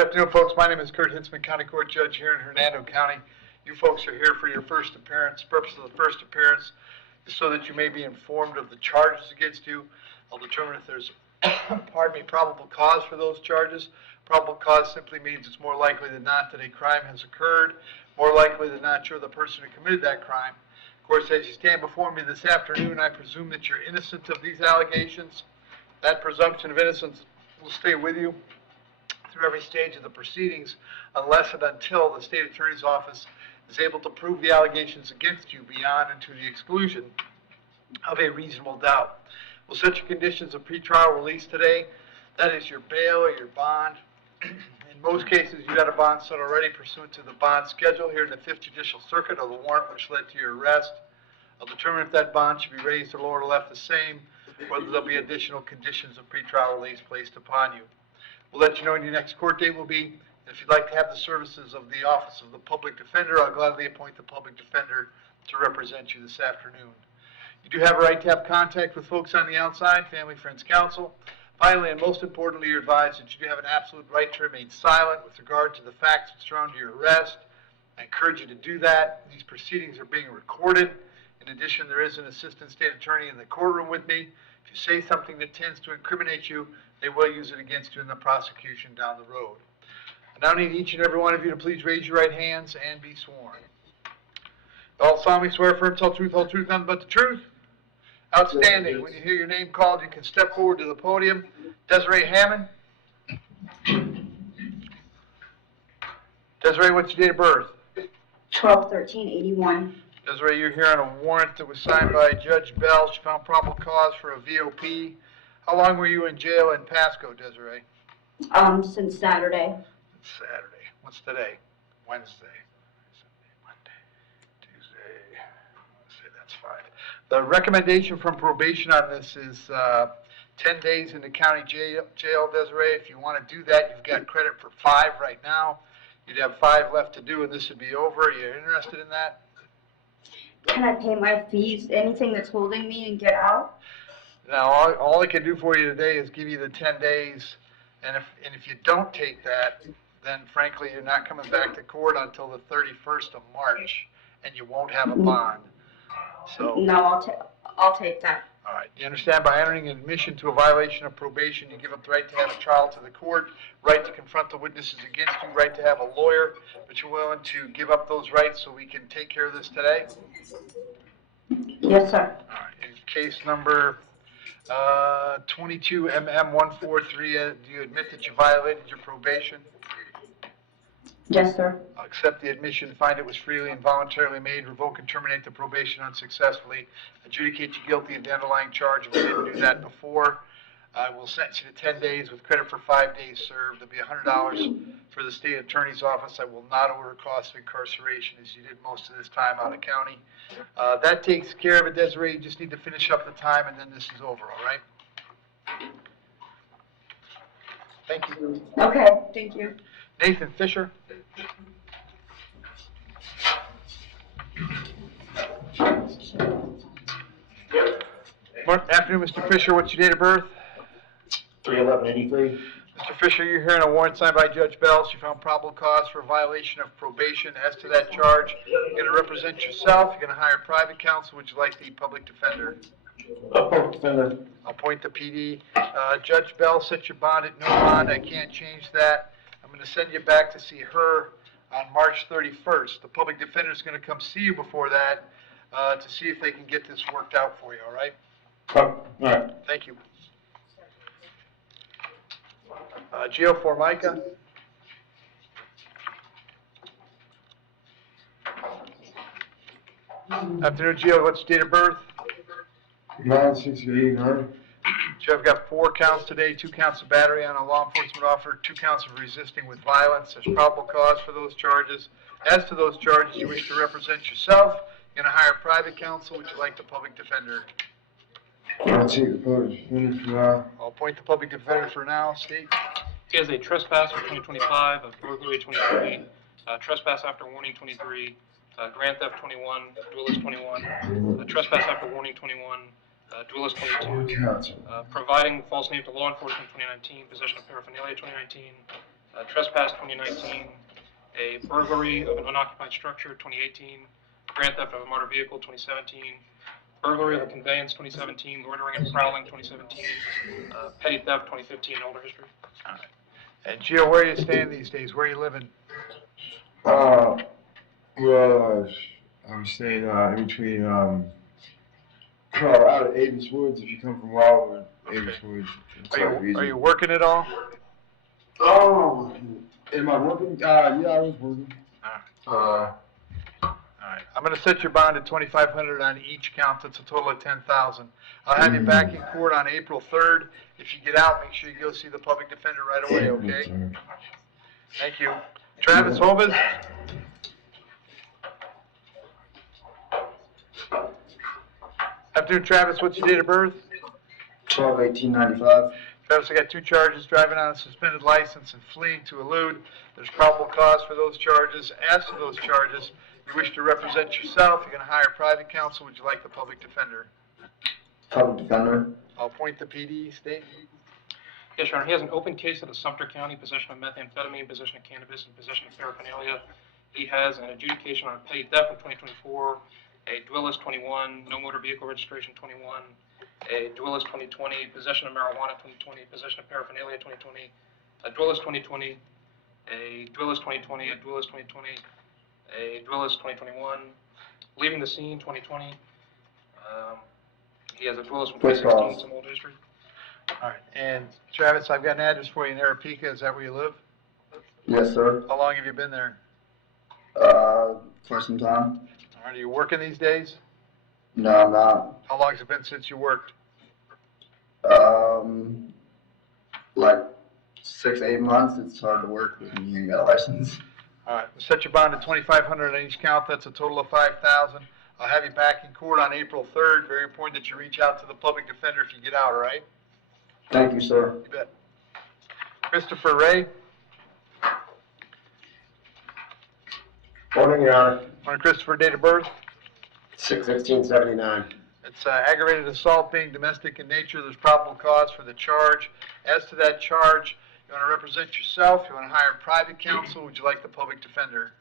Good afternoon, folks. My name is Hitzemann, County Court Judge here in Hernando County. You folks are here for your first appearance. The purpose of the first appearance is so that you may be informed of the charges against you. I'll determine if there's, probable cause for those charges. Probable cause simply means it's more likely than not that a crime has occurred. More likely than not, you're the person who committed that crime. Of course, as you stand before me this afternoon, I presume that you're innocent of these allegations. That presumption of innocence will stay with you through every stage of the proceedings unless and until the state attorney's office is able to prove the allegations against you beyond and to the exclusion of a reasonable doubt. We'll set your conditions of pretrial release today. That is your bail or your bond. In most cases, you had a bond set already pursuant to the bond schedule here in the 5th Judicial Circuit or the warrant which led to your arrest. I'll determine if that bond should be raised or lowered or left the same, whether there'll be additional conditions of pretrial release placed upon you. We'll let you know when your next court date will be. And if you'd like to have the services of the Office of the Public Defender, I'll gladly appoint the Public Defender to represent you this afternoon. You do have a right to have contact with folks on the outside, family, friends, counsel. Finally, and most importantly, you're advised that you do have an absolute right to remain silent with regard to the facts that surround your arrest. I encourage you to do that. These proceedings are being recorded. In addition, there is an assistant state attorney in the courtroom with me. If you say something that tends to incriminate you, they will use it against you in the prosecution down the road. I now need each and every one of you to please raise your right hands and be sworn. You all solemnly swear affirm, tell truth, whole truth, nothing but the truth. Outstanding. When you hear your name called, you can step forward to the podium. Desiree Hammond. Desiree, what's your date of birth? 12/13/81. Desiree, you're here on a warrant that was signed by Judge Bell. She found probable cause for a VOP. How long were you in jail in Pasco, Desiree? Since Saturday. Saturday. What's today? Wednesday. Sunday, Monday, Tuesday. Wednesday, that's fine. The recommendation from probation on this is 10 days in the county jail, Desiree. If you want to do that, you've got credit for 5 right now. You'd have 5 left to do, and this would be over. Are you interested in that? Can I pay my fees, anything that's holding me, and get out? Now, all I can do for you today is give you the 10 days, and if you don't take that, then frankly, you're not coming back to court until the 31st of March, and you won't have a bond. So no, I'll take that. All right. You understand? By entering an admission to a violation of probation, you give up the right to have a trial to the court, right to confront the witnesses against you, right to have a lawyer, but you're willing to give up those rights so we can take care of this today? Yes, sir. All right. In case number 22MM143, do you admit that you violated your probation? Yes, sir. I'll accept the admission, find it was freely and voluntarily made, revoke and terminate the probation unsuccessfully, adjudicate you guilty of the underlying charge. We didn't do that before. I will sentence you to 10 days with credit for 5 days served. There'll be $100 for the state attorney's office. I will not order cost of incarceration as you did most of this time out of county. That takes care of it, Desiree. You just need to finish up the time and then this is over, all right? Thank you. Okay, thank you. Nathan Fisher. Afternoon, Mr. Fisher. What's your date of birth? 3/11/83. Mr. Fisher, you're here on a warrant signed by Judge Bell. She found probable cause for a violation of probation. As to that charge, you're going to represent yourself. You're going to hire private counsel. Would you like the public defender? Public defender. I'll appoint the PD. Judge Bell set your bond at no bond. I can't change that. I'm going to send you back to see her on March 31st. The public defender is going to come see you before that to see if they can get this worked out for you, all right? All right. Thank you. Gio Formica. Afternoon, Gio. What's your date of birth? 9/6/89. Gio, I've got 4 counts today, 2 counts of battery on a law enforcement officer, 2 counts of resisting with violence. There's probable cause for those charges. As to those charges, you wish to represent yourself. You're going to hire private counsel. Would you like the public defender? I'll take the public defender for now. I'll appoint the public defender for now. State. He has a trespass for 2025, a burglary 23, trespass after warning 23, grand theft 21, duelist 21, trespass after warning 21, duelist 22, providing false name to law enforcement 2019, possession of paraphernalia 2019, trespass 2019, a burglary of an unoccupied structure 2018, grand theft of a motor vehicle 2017, burglary of a conveyance 2017, loitering and prowling 2017, petty theft 2015, older history. All right. And Gio, where are you staying these days? Where are you living? Well, I'm staying in between out of Avis Woods. If you come from Wildwood, Avis Woods. Are you working at all? Oh, am I working? Yeah, I was working. All right. I'm going to set your bond at $2,500 on each count. That's a total of $10,000. I'll have you back in court on April 3rd. If you get out, make sure you go see the public defender right away, okay? Thank you. Travis Hovis? Afternoon, Travis. What's your date of birth? 12/18/95. Travis, I got 2 charges, driving on a suspended license and fleeing to elude. There's probable cause for those charges. As to those charges, you wish to represent yourself. You're going to hire private counsel. Would you like the public defender? Public defender. I'll appoint the PD. State. Yes, Your Honor. He has an open case out of Sumter County, possession of methamphetamine, possession of cannabis, and possession of paraphernalia. He has an adjudication on a petty theft in 2024, a Dwellis 21, no motor vehicle registration 21, a Dwellis 2020, possession of marijuana 2020, possession of paraphernalia 2020, a Dwellis 2020, a Dwellis 2020, a Dwellis 2020, a Dwellis 2021, leaving the scene 2020. He has a Dwellis from 2016, some old history. All right. And Travis, I've got an address for you in Arapika. Is that where you live? Yes, sir. How long have you been there? For some time. All right. Are you working these days? No, I'm not. How long has it been since you worked? Like 6, 8 months. It's hard to work when you ain't got a license. All right. We'll set your bond at $2,500 on each count. That's a total of $5,000. I'll have you back in court on April 3rd. Very important that you reach out to the public defender if you get out, all right? Thank you, sir. You bet. Christopher Ray. Morning, Your Honor. Morning, Christopher. Date of birth? 6/16/79. It's aggravated assault being domestic in nature. There's probable cause for the charge. As to that charge, you want to represent yourself. You want to hire private counsel. Would you like the public defender?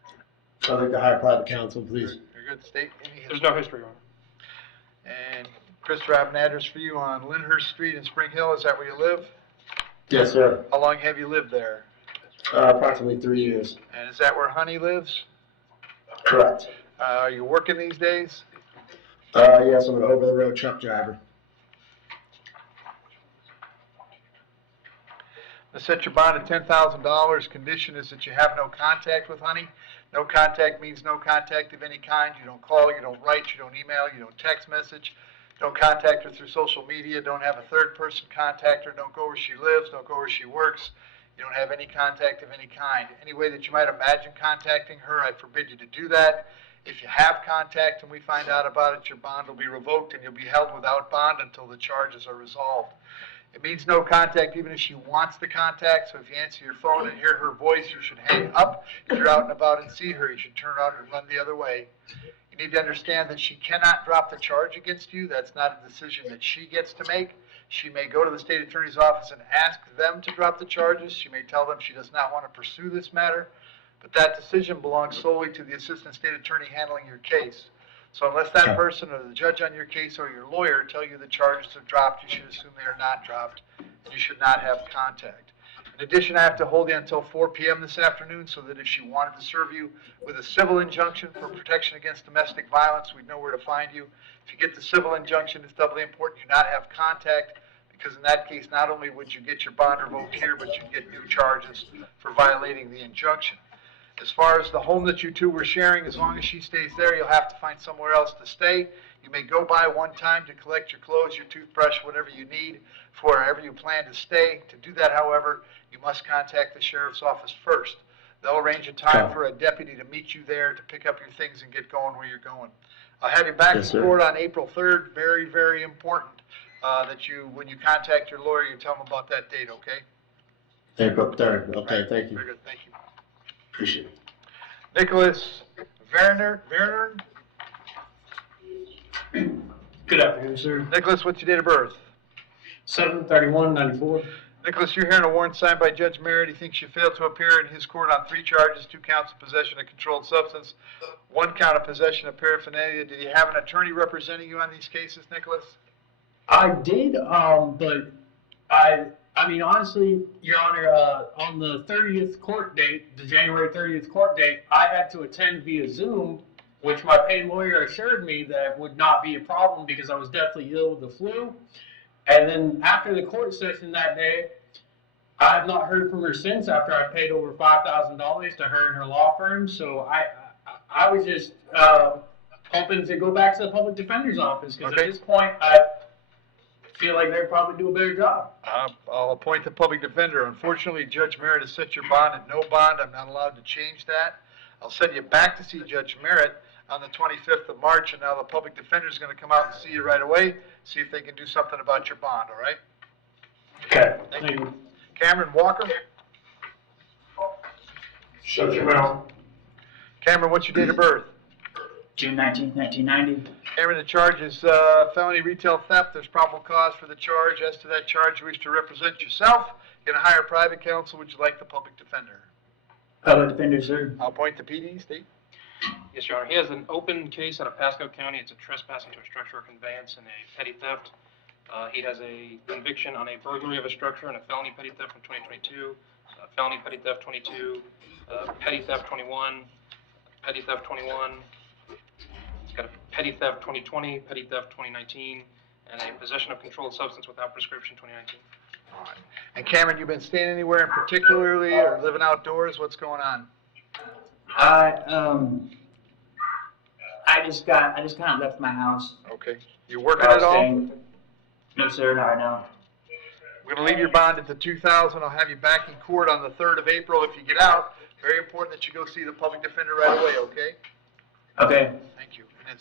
I'd like to hire private counsel, please. You're good. State any There's no history, Your Honor. And Christopher, I have an address for you on Lyndhurst Street in Spring Hill. Is that where you live? Yes, sir. How long have you lived there? Approximately 3 years. And is that where Honey lives? Correct. Are you working these days? Yes, I'm an over-the-road truck driver. Let's set your bond at $10,000. Condition is that you have no contact with Honey. No contact means no contact of any kind. You don't call, you don't write, you don't email, you don't text message. Don't contact her through social media. Don't have a third person contact her. Don't go where she lives. Don't go where she works. You don't have any contact of any kind. Any way that you might imagine contacting her, I forbid you to do that. If you have contact and we find out about it, your bond will be revoked and you'll be held without bond until the charges are resolved. It means no contact even if she wants the contact, so if you answer your phone and hear her voice, you should hang up. If you're out and about and see her, you should turn around and run the other way. You need to understand that she cannot drop the charge against you. That's not a decision that she gets to make. She may go to the state attorney's office and ask them to drop the charges. She may tell them she does not want to pursue this matter, but that decision belongs solely to the assistant state attorney handling your case. So unless that person or the judge on your case or your lawyer tell you the charges are dropped, you should assume they are not dropped, and you should not have contact. In addition, I have to hold you until 4 p.m. this afternoon so that if she wanted to serve you with a civil injunction for protection against domestic violence, we'd know where to find you. If you get the civil injunction, it's doubly important you not have contact, because in that case, not only would you get your bond revoked here, but you'd get new charges for violating the injunction. As far as the home that you two were sharing, as long as she stays there, you'll have to find somewhere else to stay. You may go by one time to collect your clothes, your toothbrush, whatever you need for wherever you plan to stay. To do that, however, you must contact the sheriff's office first. They'll arrange a time for a deputy to meet you there to pick up your things and get going where you're going. I'll have you back in court on April 3rd. Very, very important that you, when you contact your lawyer, you tell them about that date, okay? April 3rd. Okay, thank you. Very good, thank you. Appreciate it. Nicholas Werner? Good afternoon, sir. Nicholas, what's your date of birth? 7/31/94. Nicholas, you're hearing a warrant signed by Judge Merritt. He thinks you failed to appear in his court on 3 charges, 2 counts of possession of controlled substance, 1 count of possession of paraphernalia. Did you have an attorney representing you on these cases, Nicholas? I did, but I mean, honestly, Your Honor, on the 30th court date, the January 30th court date, I had to attend via Zoom, which my paid lawyer assured me that would not be a problem because I was deathly ill with the flu. And then after the court session that day, I have not heard from her since after I paid over $5,000 to her and her law firm. So I was just hoping to go back to the public defender's office because Okay. at this point, I feel like they'd probably do a better job. I'll appoint the public defender. Unfortunately, Judge Merritt has set your bond at no bond. I'm not allowed to change that. I'll send you back to see Judge Merritt on the 25th of March, and now the public defender is going to come out and see you right away, see if they can do something about your bond, all right? Okay. Thank you. Cameron Walker? Shut your mouth. Cameron, what's your date of birth? June 19th, 1990. Cameron, the charge is felony retail theft. There's probable cause for the charge. As to that charge, you wish to represent yourself. You're going to hire private counsel. Would you like the public defender? Public defender, sir. I'll appoint the PD, Steve. Yes, Your Honor. He has an open case out of Pasco County. It's a trespass into a structure or conveyance and a petty theft. He has a conviction on a burglary of a structure and a felony petty theft from 2022, felony petty theft 22, petty theft 21, petty theft 21. He's got a petty theft 2020, petty theft 2019, and a possession of controlled substance without prescription 2019. All right. And Cameron, you've been staying anywhere in particularly or living outdoors? What's going on? I just kind of left my house. Okay. You working at all? No, sir, not right now. We're going to leave your bond at the 2,000. I'll have you back in court on the 3rd of April if you get out. Very important that you go see the public defender right away, okay? Okay.